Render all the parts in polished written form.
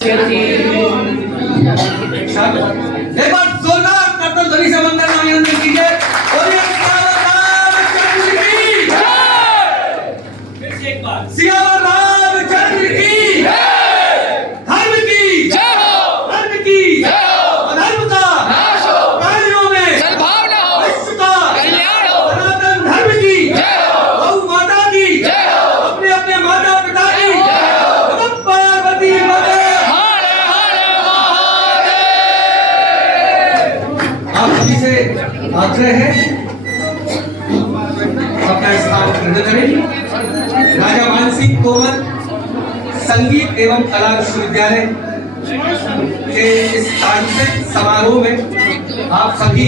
एक बार जोरदार करतल ध्वनि से वंदन अभिनंदन कीजिए। सियावर रामचंद्र की धर्म की धर्म की अधर्म का प्राणियों में सद्भावना हो, विश्व का कल्याण हो, सनातन धर्म की गौ माता की अपने अपने माता पिता की नमः पार्वती माते। आप सभी से आग्रह है अपना स्थान ग्रहण करें। राजा मानसिंह तोमर संगीत एवं कला विश्वविद्यालय के इस सांस्कृतिक समारोह में आप सभी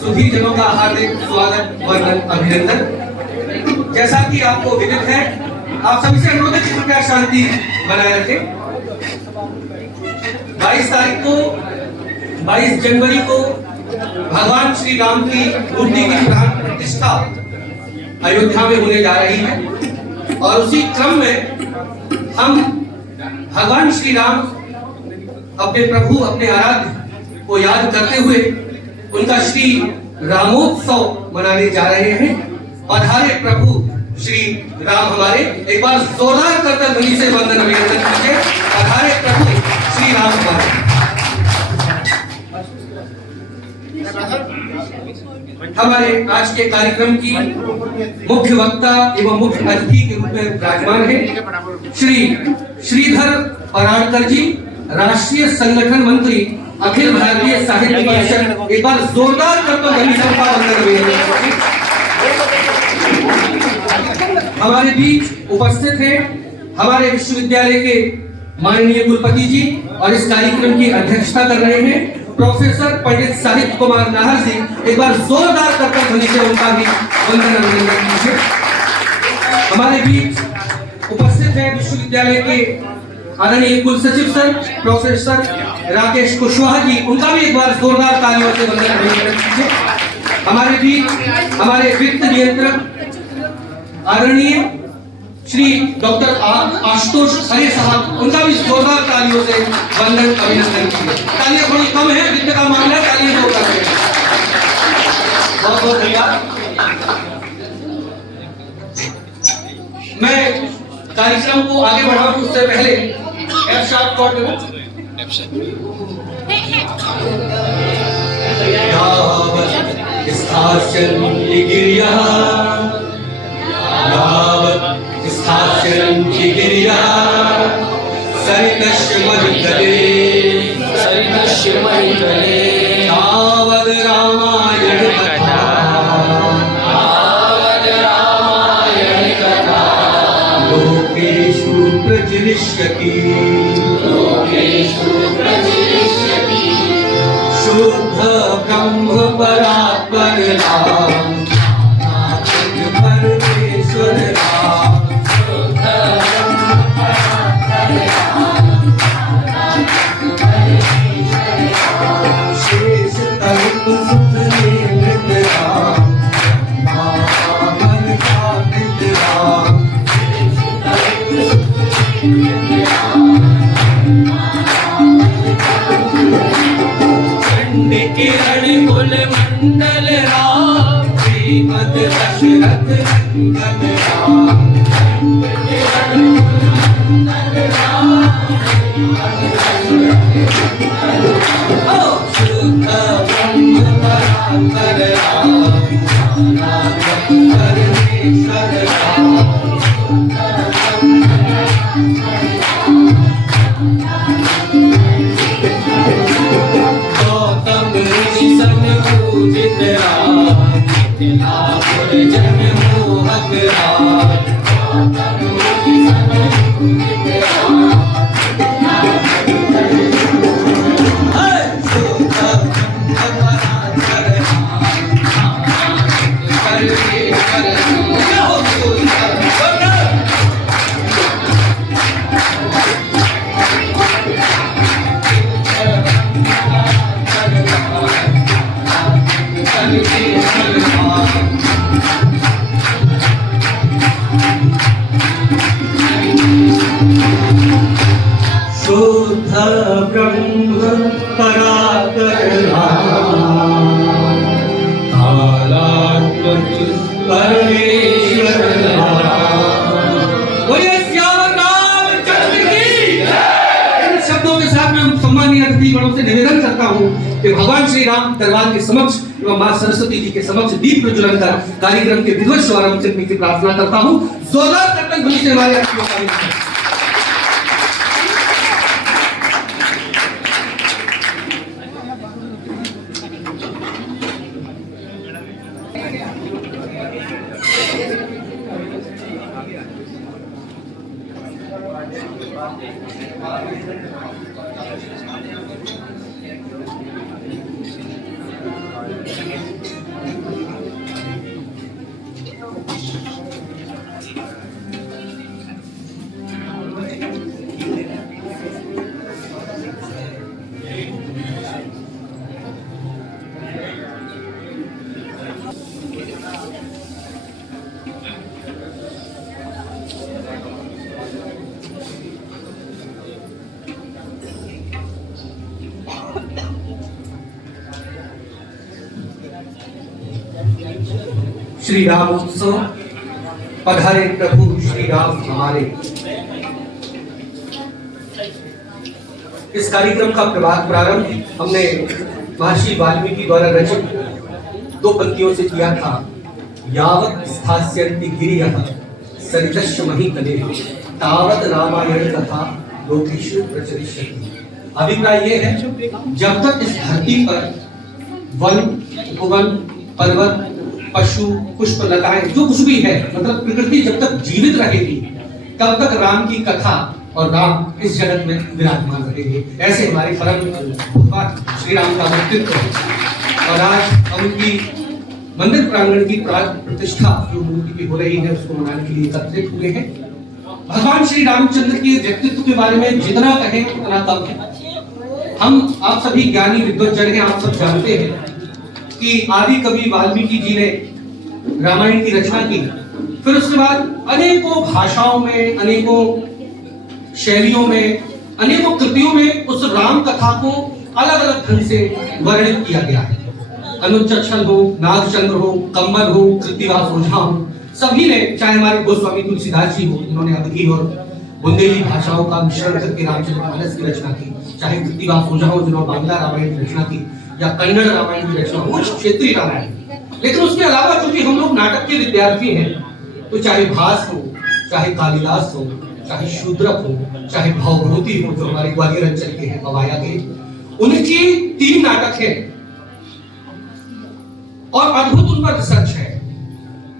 सुधीजनों का हार्दिक स्वागत वंदन अभिनंदन। जैसा कि आपको विदित है, आप सभी से अनुरोध है कि कृपया शांति बनाए रखें। 22 जनवरी को भगवान श्री राम की मूर्ति की प्राण प्रतिष्ठा अयोध्या में होने जा रही है और उसी क्रम में हम भगवान श्री राम अपने प्रभु अपने आराध्य को याद करते हुए उनका श्री रामोत्सव मनाने जा रहे हैं। पधारे प्रभु श्री राम हमारे, एक बार जोरदार करतल ध्वनि से वंदन अभिनंदन कीजिए। पधारे प्रभु श्री राम हमारे। हमारे आज के कार्यक्रम की मुख्य वक्ता एवं मुख्य अतिथि के रूप में विराजमान है श्री श्रीधर पराड़कर जी, राष्ट्रीय संगठन मंत्री, अखिल भारतीय साहित्य परिषद। एक बार जोरदार करतल ध्वनि से वंदन अभिनंदन। हमारे बीच उपस्थित हैं हमारे विश्वविद्यालय के माननीय कुलपति जी और इस कार्यक्रम की अध्यक्षता कर रहे हैं प्रोफेसर पंडित साहित्य कुमार नाहर जी। एक बार जोरदार करतल ध्वनि से उनका भी वंदन अभिनंदन कीजिए। हमारे बीच उपस्थित हैं विश्वविद्यालय के आदरणीय कुल सचिव सर प्रोफेसर राकेश कुशवाहा जी, उनका भी एक बार जोरदार तालियों से वंदन अभिनंदन कीजिए। हमारे बीच हमारे वित्त नियंत्रक आदरणीय श्री डॉक्टर आशुतोष खरे साहब, उनका भी जोरदार तालियों से वंदन अभिनंदन कीजिए। तालियां थोड़ी कम है, वित्त का मामला, तालियां जोरदार करें। बहुत बहुत धन्यवाद। मैं कार्यक्रम को आगे बढ़ाऊं उससे पहले एफ शार्प कॉर्ड में तावद रामायण कथा लोकेषु प्रचलिष्यति शुद्ध ब्रह्म परात्पर राम परमेश्वर राम। शेष तरुण सुख नेमित राम मन का नित राम। चंड किरण कुल मंडल राम श्रीमद दशरथ नंदन राम। शुद्ध ब्रह्म परात्पर राम परमेश्वर राम। गौतम ऋषि सन पूजित राम मिथिलापुर जन मोहक राम। शुद्ध ब्रह्म परात्परा कालात्मक परमेश्वर बोलिए श्याम रामचंद्र की। इन शब्दों के साथ मैं सम्मानीय अतिथिगणों से निवेदन करता हूं कि भगवान श्री राम दरबार के समक्ष एवं मां सरस्वती जी के समक्ष दीप प्रज्वलन कर कार्यक्रम के विधिवत शुभारंभ करने की प्रार्थना करता हूं। जोरदार कर्तन ध्वनि से हमारे अतिथियों का श्री राम उत्सव पधारे प्रभु श्री राम हमारे। इस कार्यक्रम का प्रारंभ हमने महर्षि वाल्मीकि द्वारा रचित 2 पंक्तियों से किया था। यावत् स्थास्यन्ति गिरियः सरितश्च महीतले तावत् रामायण कथा लोकेषु प्रचलिष्यति। अभिप्राय ये है, जब तक इस धरती पर वन, उपवन, पर्वत, पशु, पुष्प, लताएं जो कुछ भी है, मतलब प्रकृति जब तक जीवित रहेगी तब तक राम की कथा और राम इस जगत में विराजमान रहेंगे। ऐसे हमारे परम भगवान श्री राम का व्यक्तित्व है। और आज हम उनकी मंदिर प्रांगण की प्राण प्रतिष्ठा जो मूर्ति की हो रही है उसको मनाने के लिए एकत्रित हुए हैं। भगवान श्री रामचंद्र के व्यक्तित्व के बारे में जितना कहें उतना कम है। हम आप सभी ज्ञानी विद्वज्जन हैं, आप सब जानते हैं कि आदि कवि वाल्मीकि जी ने रामायण की रचना की। फिर उसके बाद अनेकों भाषाओं में, अनेकों शैलियों में, अनेकों कृतियों में उस राम कथा को अलग अलग ढंग से वर्णित किया गया है। अनुच्चल हो, नागचंद्र हो, कम्बल हो, कृतिवास ओझा हो, सभी ने, चाहे हमारे गोस्वामी तुलसीदास जी हो जिन्होंने अवधी और बुंदेली भाषाओं का मिश्रण करके रामचरितमानस की रचना की, चाहे कृतिवास ओझा हो जिन्होंने बांग्ला रामायण की रचना की या कन्नड़ रामायण की रचना हो, क्षेत्रीय रामायण। लेकिन उसके अलावा चूंकि हम लोग नाटक के विद्यार्थी हैं, तो चाहे भास हो, चाहे कालिदास हो, चाहे शूद्रक हो, चाहे भवभूति हो जो हमारे ग्वालियर अंचल के हैं, पवाया के, उनकी 3 नाटक हैं और अद्भुत उन पर रिसर्च है।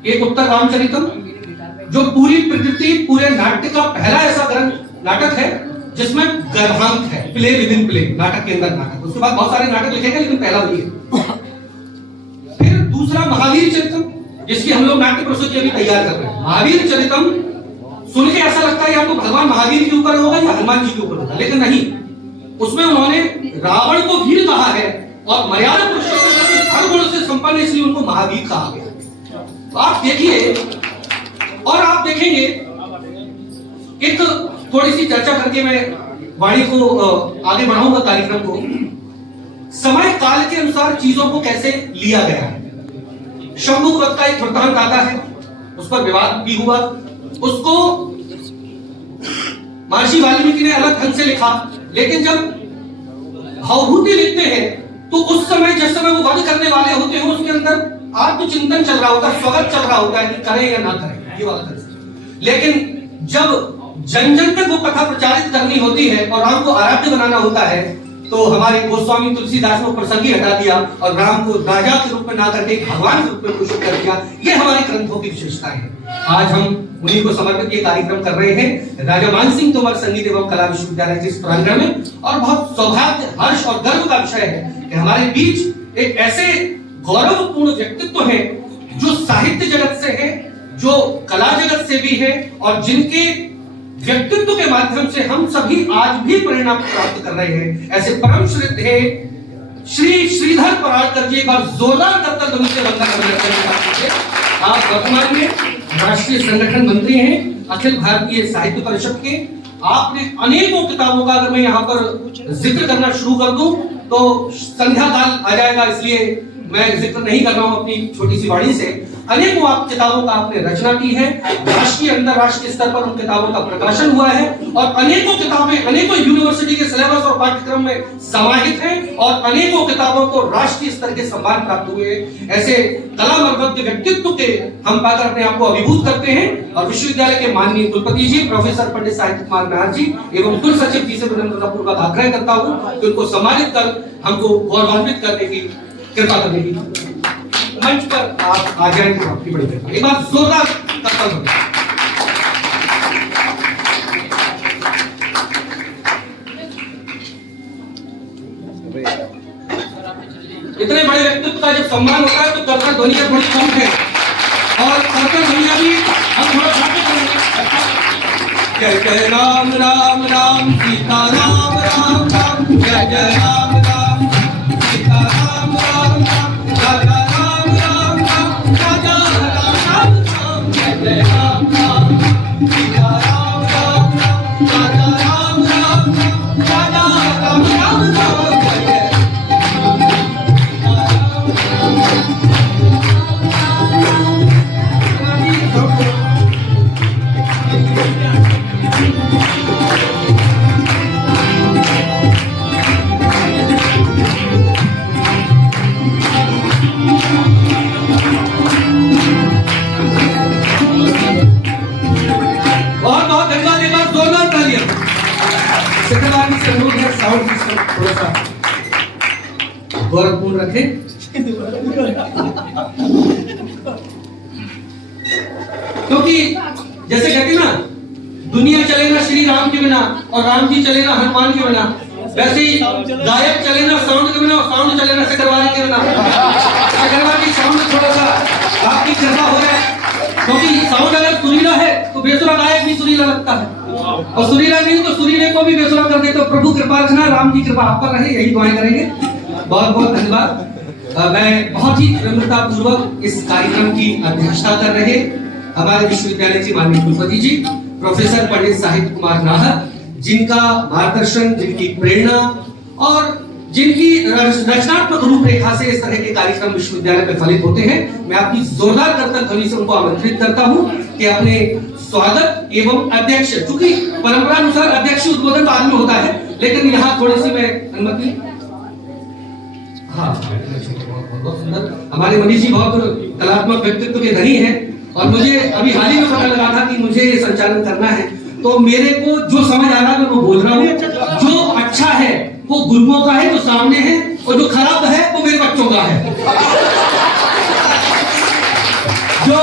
एक उत्तर रामचरितम जो पूरी प्रकृति, पूरे नाट्य का पहला ऐसा ग्रंथ नाटक है जिसमें गर्भांक है, प्ले विद इन प्ले, नाटक के अंदर नाटक। उसके बाद बहुत सारे नाटक लिखे गए लेकिन पहला वही है। फिर दूसरा महावीर चरितम, जिसकी हम लोग नाट्य प्रस्तुति अभी तैयार कर रहे हैं। महावीर चरितम सुन के ऐसा लगता है या तो भगवान महावीर के ऊपर होगा या हनुमान जी के ऊपर होगा, लेकिन नहीं, उसमें उन्होंने रावण को वीर कहा है और मर्यादा पुरुषोत्तम हर गुण से संपन्न, इसलिए उनको महावीर कहा गया। तो आप देखिए और आप देखेंगे, एक थोड़ी सी चर्चा करके मैं वाणी को आगे बढ़ाऊंगा कार्यक्रम को। समय काल के अनुसार चीजों को कैसे लिया गया है। शंभुवत का एक वृत्तांत आता है, उस पर विवाद भी हुआ, उसको महर्षि वाल्मीकि ने अलग ढंग से लिखा। लेकिन जब भवभूति लिखते हैं तो उस समय, जिस समय वो वध करने वाले होते हैं, उसके अंदर आत्मचिंतन चल रहा होता है, स्वगत चल रहा होता है कि करें या ना करें, ये वाला तरह। लेकिन जब जन जन तक वो कथा प्रचारित करनी होती है और राम को आराध्य बनाना होता है, तो हमारे गोस्वामी तुलसीदास ने प्रसंगी हटा दिया और राम को राजा के रूप में ना करके भगवान के रूप में घोषित कर दिया। ये हमारे ग्रंथों की विशेषताएं हैं। आज हम उन्हीं को समर्पित ये कार्यक्रम कर रहे हैं राजा मानसिंह तोमर संगीत एवं कला विश्वविद्यालय के इस प्रांगण में। और बहुत सौभाग्य, हर्ष और गर्व का विषय है कि हमारे बीच एक ऐसे गौरवपूर्ण व्यक्तित्व है जो साहित्य जगत से है, जो कला जगत से भी है और जिनके व्यक्तित्व के माध्यम से हम सभी आज भी प्रेरणा प्राप्त कर रहे हैं। ऐसे परम श्रद्धेय श्री श्रीधर पराड़कर जी, एक बार जोरदार करतल ध्वनि से वंदना करना चाहिए। आप वर्तमान में राष्ट्रीय संगठन मंत्री हैं, अखिल भारतीय साहित्य परिषद के। आपने अनेकों किताबों का अगर मैं यहाँ पर जिक्र करना शुरू कर दूं तो संध्या काल आ जाएगा, इसलिए मैं जिक्र नहीं कर रहा हूं अपनी छोटी सी वाणी से। अनेकों आप किताबों का आपने रचना की है, राष्ट्रीय अंतरराष्ट्रीय स्तर पर उन किताबों का प्रकाशन हुआ है और अनेकों किताबें अनेकों यूनिवर्सिटी के सिलेबस और पाठ्यक्रम में समाहित हैं और अनेकों किताबों को राष्ट्रीय स्तर के सम्मान प्राप्त हुए। ऐसे कलामर्वज्ञ व्यक्तित्व के हम पाकर अपने आप को अभिभूत करते हैं और विश्वविद्यालय के माननीय कुलपति जी प्रोफेसर पंडित साहित्य कुमार नाहर जी एवं कुल सचिव जी से विनम्रतापूर्वक आग्रह करता हूं कि उनको सम्मानित कर हमको गौरवान्वित करने की कृपा करने की। मंच पर आप आ जाएं तो आपकी बड़ी कृपा। एक बार जोरदार तालियां हो। इतने बड़े व्यक्तित्व का जब सम्मान होता है तो कर्तव्य ध्वनियां थोड़ी कम है और कर्तव्य ध्वनियां भी हम थोड़ा सा करेंगे। जय जय राम राम राम सीता राम राम राम, जय जय राम राम सीता राम राम राम, राजा राम राम राम, राजा राम राम राम, जय जय राम राम सीता राम राम राम, राजा राम राम राम, राजा राम राम राम, जय जय साउंड सिस्टम थोड़ा सा गौरवपूर्ण रखें। क्योंकि जैसे कहते हैं ना, दुनिया चले ना श्री राम के बिना और राम जी चले ना हनुमान के बिना, वैसे ही गायक चले ना साउंड के बिना और साउंड चले ना सकरवाली के बिना। सकरवाली साउंड थोड़ा सा आपकी कृपा हो जाए, क्योंकि साउंड अगर सुरीला है तो बेसुरा गायक भी सुरीला लगता है और सुरीला नहीं तो सुरीले को भी बेसुरा कर दे। तो प्रभु कृपा रखना, राम की कृपा आप पर रहे, यही दुआएं करेंगे। बहुत बहुत धन्यवाद। मैं बहुत ही विनम्रता पूर्वक इस कार्यक्रम की अध्यक्षता कर रहे हमारे विश्वविद्यालय के माननीय कुलपति जी प्रोफेसर पंडित साहित्य कुमार नाहर, जिनका मार्गदर्शन, जिनकी प्रेरणा और जिनकी रचनात्मक रूपरेखा से इस तरह के कार्यक्रम विश्वविद्यालय में फलित होते हैं। मैं आपकी जोरदार करतब ध्वनि से उनको आमंत्रित करता हूं कि अपने स्वागत एवं अध्यक्ष, चूंकि परंपरा अनुसार अध्यक्ष उद्बोधन बाद में होता है, लेकिन यहाँ थोड़ी सी मैं अनुमति। हाँ, बहुत सुंदर। हमारे मनीष जी बहुत कलात्मक व्यक्तित्व के धनी हैं और मुझे अभी हाल ही में पता लगा था कि मुझे ये संचालन करना है, तो मेरे को जो समझ आ रहा है मैं वो बोल रहा हूँ। जो अच्छा है वो गुरुओं का है, जो सामने है, और जो खराब है वो मेरे बच्चों का है। जो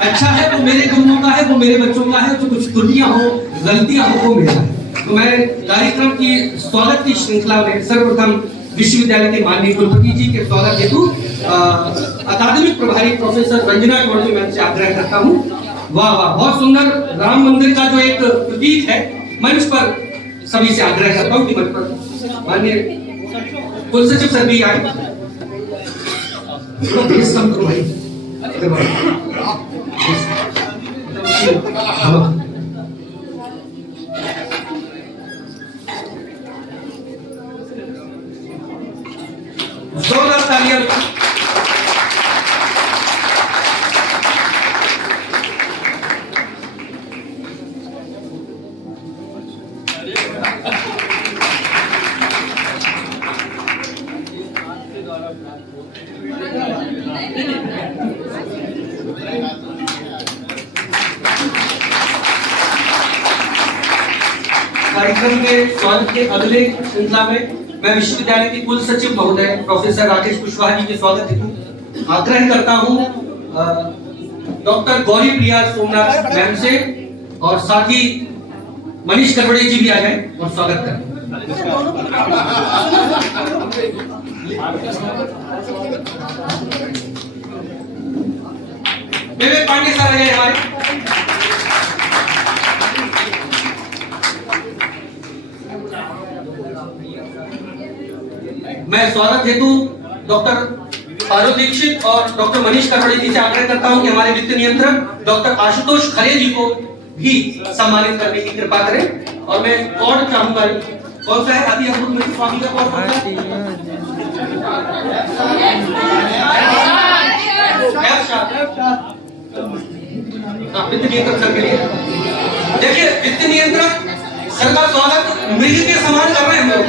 अच्छा है वो मेरे गुरुओं का है, वो मेरे बच्चों का है, जो कुछ त्रुटियां हो, गलतियां हो, वो मेरा है। तो मैं कार्यक्रम की स्वागत की श्रृंखला में सर्वप्रथम विश्वविद्यालय के माननीय कुलपति जी के स्वागत हेतु अकादमिक प्रभारी प्रोफेसर रंजना चौधरी मैम से आग्रह करता हूँ। वाह वाह, बहुत सुंदर राम मंदिर का जो एक प्रतीक है, मंच पर सभी से आग्रह करता हूँ कि मंच पर माननीय कुल सचिव सर भी आए। कम करो भाई। जोरदार तालियां। कार्यक्रम के स्वागत के अगले श्रृंखला में मैं विश्वविद्यालय के कुल सचिव महोदय प्रोफेसर राकेश कुशवाहा जी के स्वागत हेतु आग्रह करता हूं डॉक्टर गौरी प्रिया सोमनाथ मैम से, और साथ ही मनीष करवड़े जी भी आ जाए और स्वागत करें। विवेक पांडे सर आ जाए हमारे। मैं स्वागत हेतु डॉक्टर पारुल दीक्षित और डॉक्टर मनीष करवड़े जी से आग्रह करता हूं कि हमारे वित्त नियंत्रक डॉक्टर आशुतोष खरे जी को भी सम्मानित करने की कृपा करें। और मैं कौन चाहूंगा, कौन सा है आदि अमृत स्वामी का कौन सा वित्त नियंत्रक सर के लिए। देखिए वित्त नियंत्रक सर का स्वागत मृग के समान कर रहे हैं हम लोग।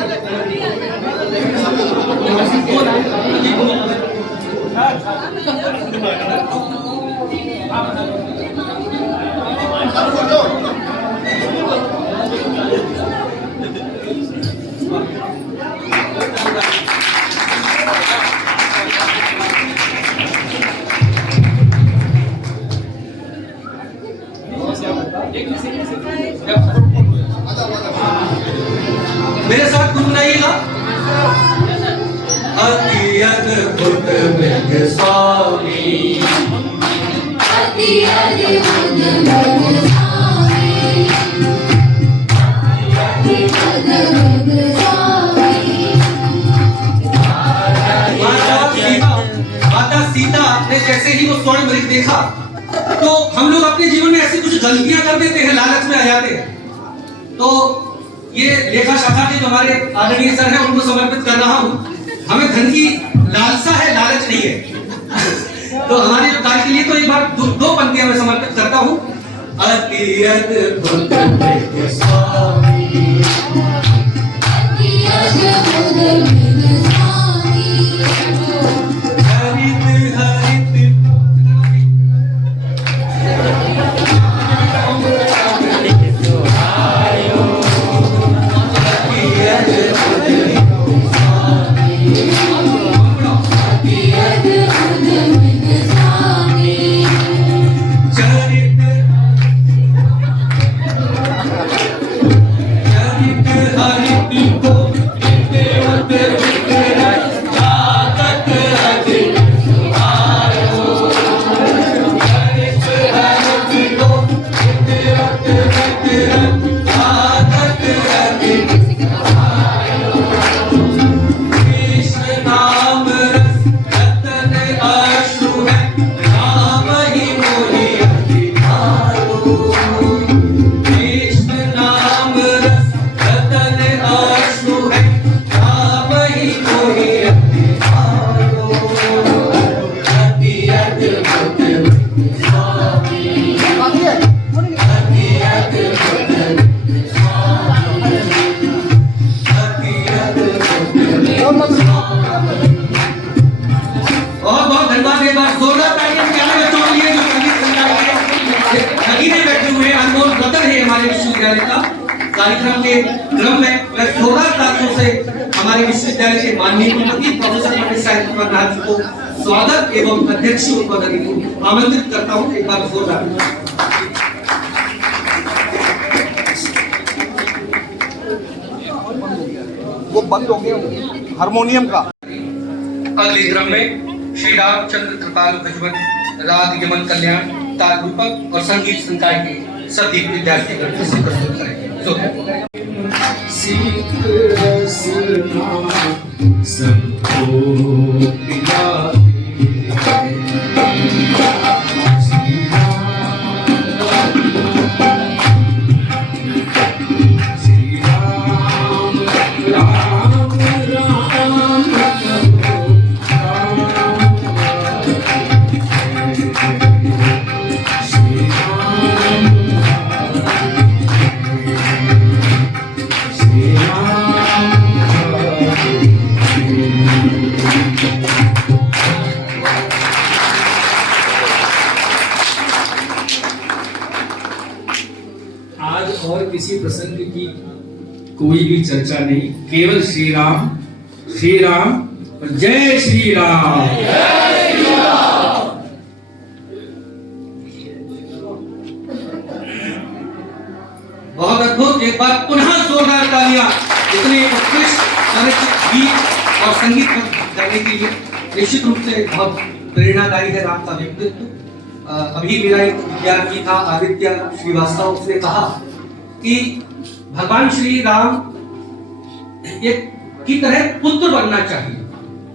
मेरे साथ गुनगुनाइएगा। अति अद्भुत मृग स्वामी, अति अद्भुत मृग स्वामी, अति अद्भुत स्वामी। माता सीता ने जैसे ही वो स्वर्ण मृग देखा तो हम लोग अपने जीवन में ऐसी कुछ गलतियां कर देते हैं, लालच में आ जाते हैं। तो ये लेखा शाखा के जो हमारे आदरणीय सर हैं उनको समर्पित कर रहा हूँ। हमें धन की लालसा है, लालच नहीं है। तो हमारे जो कार्य के लिए तो एक बार दो पंक्तियां मैं समर्पित करता हूँ। अति अद्भुत मृग स्वामी, अति अद्भुत मृग स्वामी, हरित हरित कार्यक्रम के क्रम में मैं जोरदार तालियों से हमारे विश्वविद्यालय के माननीय कुलपति प्रोफेसर पंडित साहित्य कुमार नाथ जी को स्वागत एवं अध्यक्ष पद के लिए आमंत्रित करता हूं। एक बार जोरदार। वो बंद हो गया हारमोनियम का। अगले क्रम में श्री रामचंद्र कृपालु भजवन राग यमन कल्याण ताल रूपक और संगीत संकाय के सभी विद्यार्थी प्रस्तुत करेंगे। सबको और किसी प्रसंग की कोई भी चर्चा नहीं, केवल श्री राम और जय श्री राम। बहुत अद्भुत। एक बार पुनः जोरदार तालियां इतने उत्कृष्ट गीत और संगीत करने के लिए। निश्चित रूप से बहुत प्रेरणादायी है राम का व्यक्तित्व। अभी मेरा एक विद्यार्थी था आदित्य श्रीवास्तव, उसने कहा कि भगवान श्री राम एक की तरह पुत्र बनना चाहिए,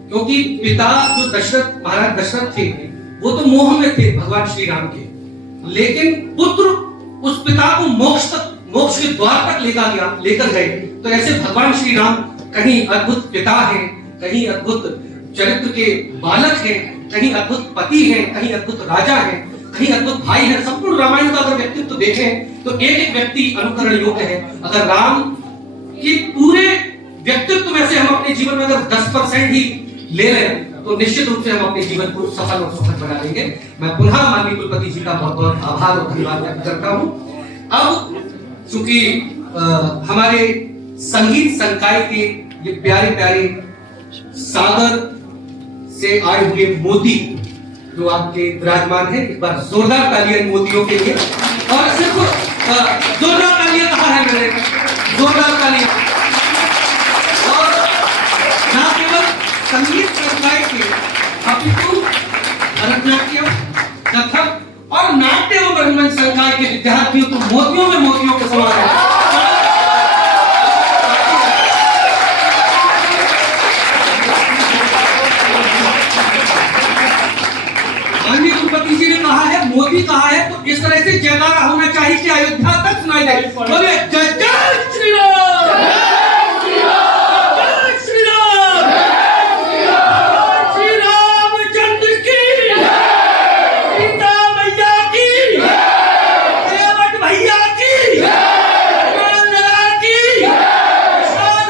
क्योंकि पिता जो दशरथ महाराज दशरथ थे वो तो मोह में थे भगवान श्री राम के, लेकिन पुत्र उस पिता को मोक्ष के द्वार तक लेकर गए, तो ऐसे भगवान श्री राम कहीं अद्भुत पिता हैं, कहीं अद्भुत चरित्र के बालक हैं, कहीं अद्भुत पति हैं, कहीं अद्भुत राजा हैं, कहीं अद्भुत भाई हैं। संपूर्ण रामायण का अगर व्यक्तित्व देखें तो एक एक व्यक्ति अनुकरण योग्य है। अगर राम के पूरे व्यक्तित्व में से हम अपने जीवन में अगर 10% ही ले लें तो निश्चित रूप से हम अपने जीवन को सफल और सुखद बना लेंगे। मैं पुनः माननीय कुलपति जी का बहुत बहुत आभार और धन्यवाद व्यक्त करता हूं। अब चूंकि हमारे संगीत संकाय के ये प्यारे प्यारे सागर से आए हुए मोती जो आपके विराजमान है, एक बार जोरदार तालियां मोतियों के लिए। और सिर्फ जोरदार तालियां कहा है मैंने, जोरदार तालियां। और ना केवल संगीत संकाय के अपितु भरतनाट्यम, कथक और नाट्य एवं रंगमंच संकाय के विद्यार्थियों तो मोतियों में मोतियों के समान है। माननीय कुलपति जी ने कहा है, मोदी कहा है, तो इस तरह से जयकारा होना चाहिए कि अयोध्या तक सुनाई दे। बोलिए जय जय श्री राम, जय श्री राम, श्री रामचंद्र की, सीता मैया की, रेवत भैया की, लला की,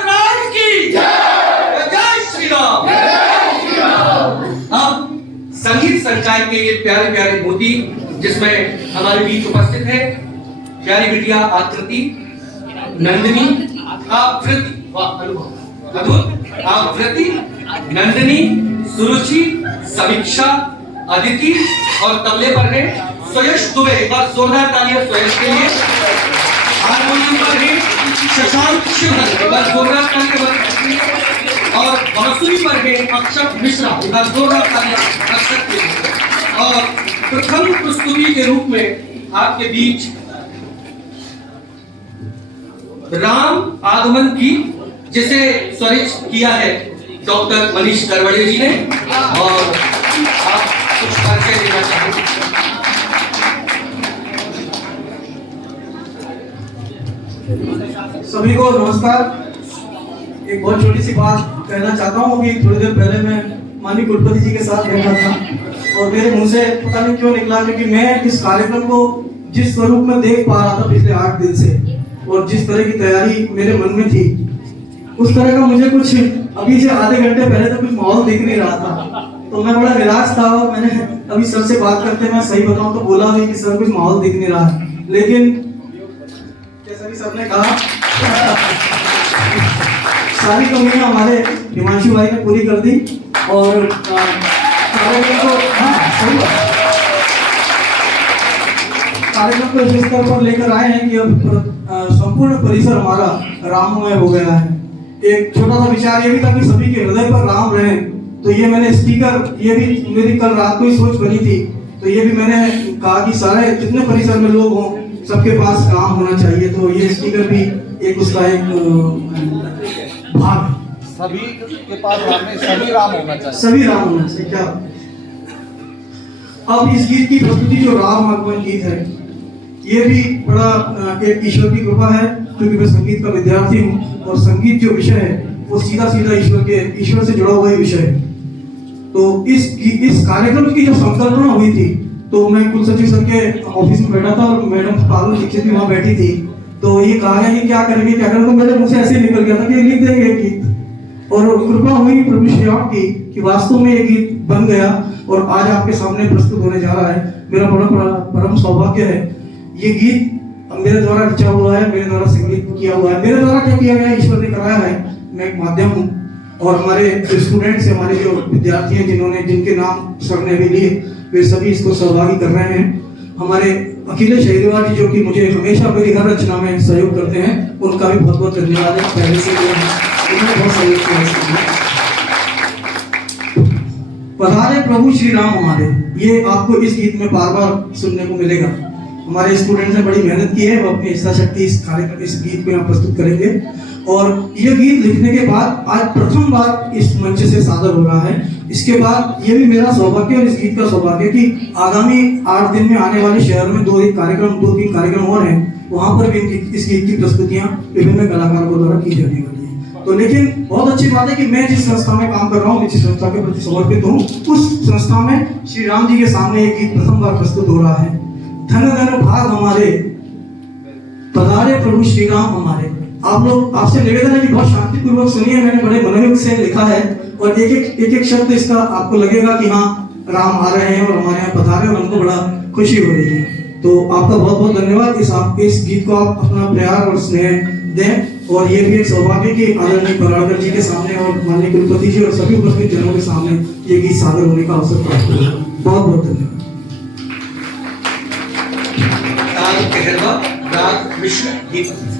राज की, जय श्री राम। अब संगीत संकाय के ये प्यारे प्यारे मोती जिसमें हमारे बीच उपस्थित है प्यारी बिटिया आकृति, नंदिनी, आकृति, नंदिनी, सुरुचि, समीक्षा, अदिति और तबले पर है सुयश दुबे। एक बार जोरदार तालियां सुयश के लिए। हारमोनियम पर है शशांक शिवहर, एक बार जोरदार तालियां। और बांसुरी पर है अक्षत मिश्रा, एक बार जोरदार तालियां अक्षत के लिए। और प्रथम प्रस्तुति के रूप में आपके बीच राम आगमन की जिसे स्वरित किया है डॉक्टर मनीष करवड़े जी ने, और आप कुछ परिचय देना चाहेंगे। सभी को नमस्कार। एक बहुत छोटी सी बात कहना चाहता हूँ कि थोड़ी देर पहले मैं माननीय कुलपति जी के साथ बैठा था और मेरे मुंह से पता नहीं क्यों निकला, क्योंकि मैं इस कार्यक्रम को जिस स्वरूप में देख पा रहा था पिछले 8 दिन से और जिस तरह की तैयारी मेरे मन में थी, उस तरह का मुझे कुछ अभी से आधे घंटे पहले तो कुछ माहौल दिख नहीं रहा था। तो मैं बड़ा निराश था और मैंने अभी सर से बात करते मैं सही बताऊं तो बोला भी कि सर कुछ माहौल दिख नहीं रहा है, लेकिन जैसा कि सर ने कहा सारी कमियां हमारे हिमांशु भाई ने पूरी कर दी और कार्यक्रम को इस स्तर पर लेकर आए हैं कि अब संपूर्ण परिसर हमारा राममय हो गया है। एक छोटा सा विचार ये भी था कि सभी के हृदय पर राम रहे, तो ये मैंने स्पीकर, ये भी मेरी कल रात को ही सोच बनी थी, तो ये भी मैंने कहा कि सारे जितने परिसर में लोग हों सबके पास राम होना चाहिए, तो ये स्पीकर भी एक उसका एक भाग। सभी के पास राम है, सभी राम होना चाहिए, सभी राम होना चाहिए। क्या अब इस गीत की प्रस्तुति जो राम आगमन गीत है, ये भी बड़ा एक ईश्वर की कृपा है, क्योंकि मैं संगीत का विद्यार्थी हूँ और संगीत जो विषय है वो सीधा सीधा ईश्वर से जुड़ा हुआ ही विषय है। तो इस कार्यक्रम की जब संकल्पना हुई थी तो मैं कुल सचिव सर के ऑफिस में बैठा था और मैडम पारुल दीक्षित भी वहाँ बैठी थी, तो ये कहा गया कि क्या करेंगे क्या करेंगे, तो मेरे मुझसे ऐसे ही निकल गया था कि लिख देंगे गीत, और कृपा हुई प्रभु श्री राम की कि वास्तव में ये गीत बन गया और आज आपके सामने प्रस्तुत होने जा रहा है। मेरा बड़ा परम सौभाग्य है। ये गीत मेरे द्वारा रचा हुआ है, मेरे द्वारा संगीत किया हुआ है, मेरे द्वारा क्या किया गया ईश्वर ने कराया है, मैं एक माध्यम हूँ। और हमारे जो स्टूडेंट्स हैं, हमारे जो विद्यार्थी हैं जिनके नाम सर ने भी लिए, वे सभी इसको सहभागी कर रहे हैं। हमारे अखिलेश अग्रवाल जी जो कि मुझे हमेशा मेरी हर रचना में सहयोग करते हैं, उनका भी बहुत बहुत धन्यवाद है। पहले से उन्होंने बहुत सहयोग किया। पधारे प्रभु श्री राम हमारे, ये आपको इस गीत में बार बार सुनने को मिलेगा। हमारे स्टूडेंट्स ने बड़ी मेहनत की है, वो अपनी इच्छा शक्ति इस कार्यक्रम इस गीत को यहाँ प्रस्तुत करेंगे। और ये गीत लिखने के बाद आज प्रथम बार इस मंच से सादर हो रहा है। इसके बाद ये भी मेरा सौभाग्य और इस गीत का सौभाग्य कि आगामी 8 दिन में आने वाले शहर में 2-3 कार्यक्रम और हैं, वहाँ पर भी इस गीत की प्रस्तुतियाँ विभिन्न कलाकारों द्वारा की जाने वाली है। तो लेकिन बहुत अच्छी बात है कि मैं जिस संस्था में काम कर रहा हूँ, जिस संस्था के प्रति समर्पित हूँ, उस संस्था में श्री राम जी के सामने ये गीत प्रथम बार प्रस्तुत हो रहा है। धन धन भाग हमारे, पधारे प्रभु श्री राम हमारे। आप लोग, आपसे निवेदन है कि बहुत शांतिपूर्वक सुनिए। मैंने बड़े मनोयोग से लिखा है और एक शब्द इसका आपको लगेगा कि हाँ, राम आ रहे हैं और हमारे यहाँ पधारे और हमको बड़ा खुशी हो रही है। तो आपका बहुत बहुत धन्यवाद। इस गीत को आप अपना प्यार और स्नेह दें। और ये भी एक सौभाग्य कि आदरणीय पराड़कर जी के सामने और माननीय कुलपति जी और सभी उपस्थित जनों के सामने ये गीत सादर होने का अवसर प्राप्त हुआ। बहुत बहुत धन्यवाद। ताल कहरवा राग मिश्र गीत।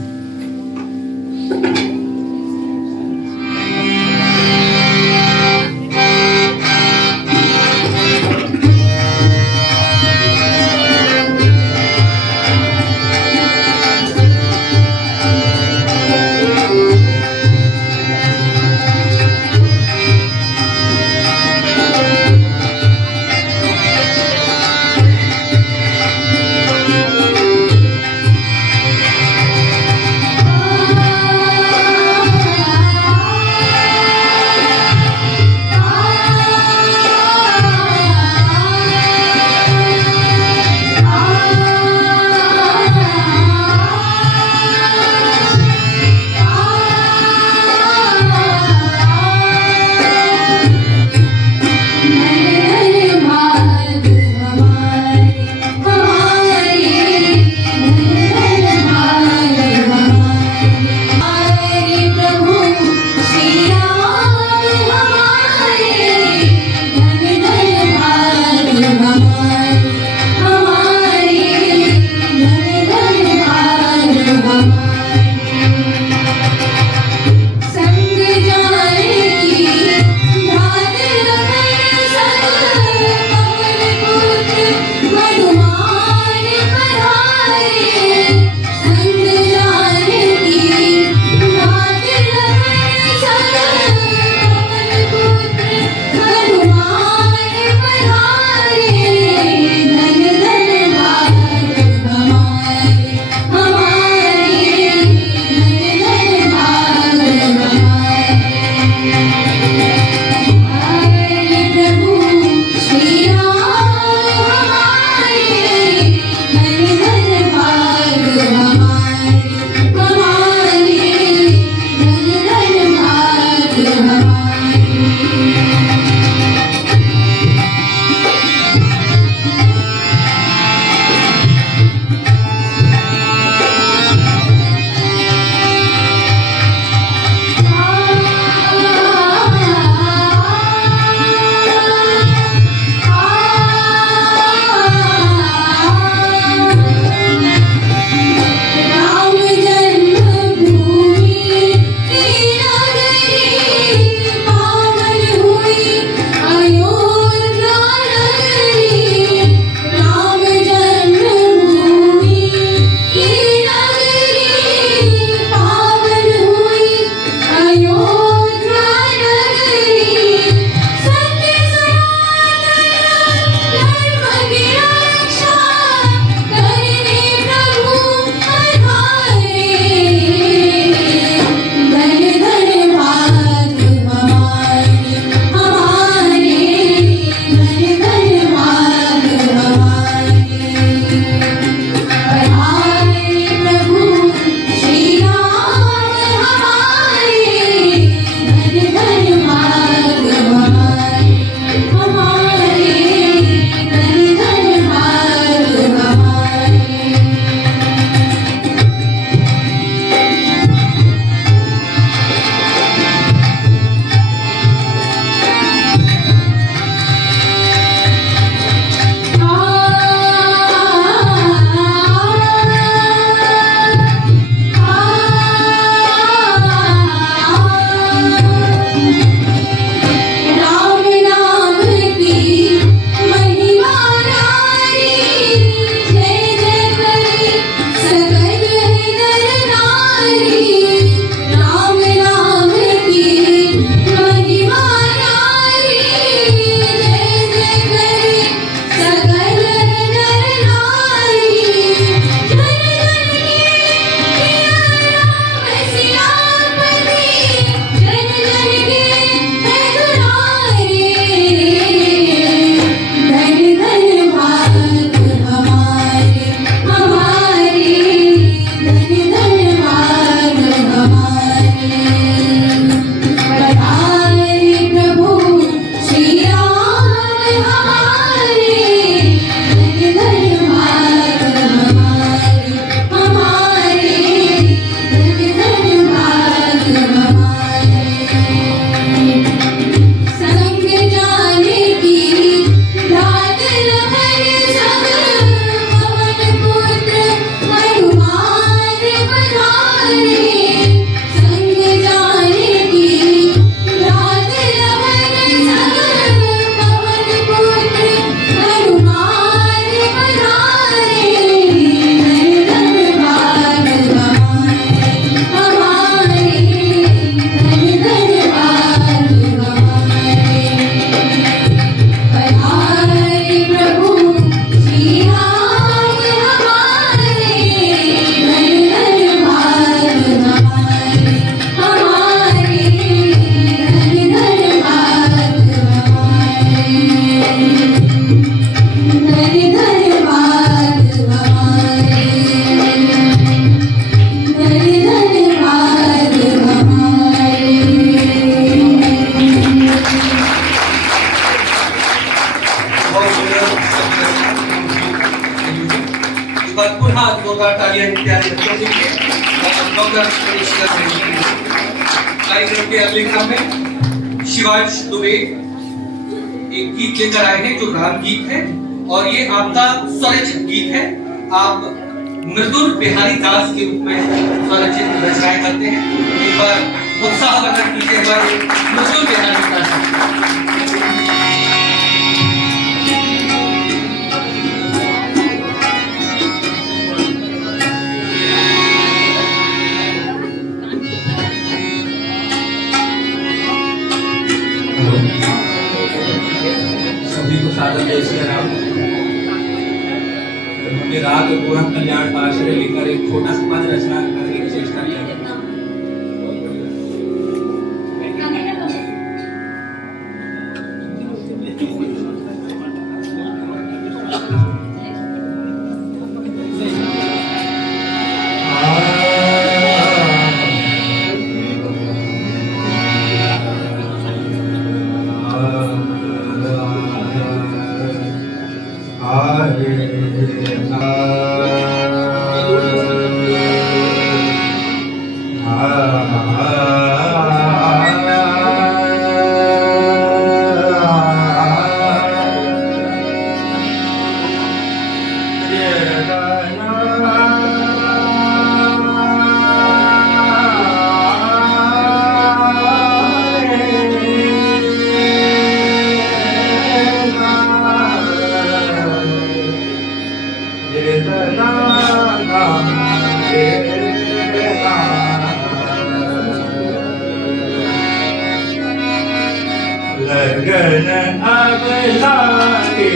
विद्यालय बच्चों के लिए और डॉक्टर कार्यक्रम के अगले क्रम में शिवाज दुबे एक गीत लेकर आए हैं जो राम गीत है और ये आपका स्वरचित गीत है। आप मृदुल बिहारी दास के रूप में स्वरचित रचनाएं करते हैं। एक बार उत्साह वर्धन कीजिए हमारे मृदुल बिहारी दास। सभी को सादर जय श्री राम। हमने राग पूरा कल्याण का आश्रय लेकर एक छोटा सा पद रचना करने की चेष्टा की। लगन अब लागे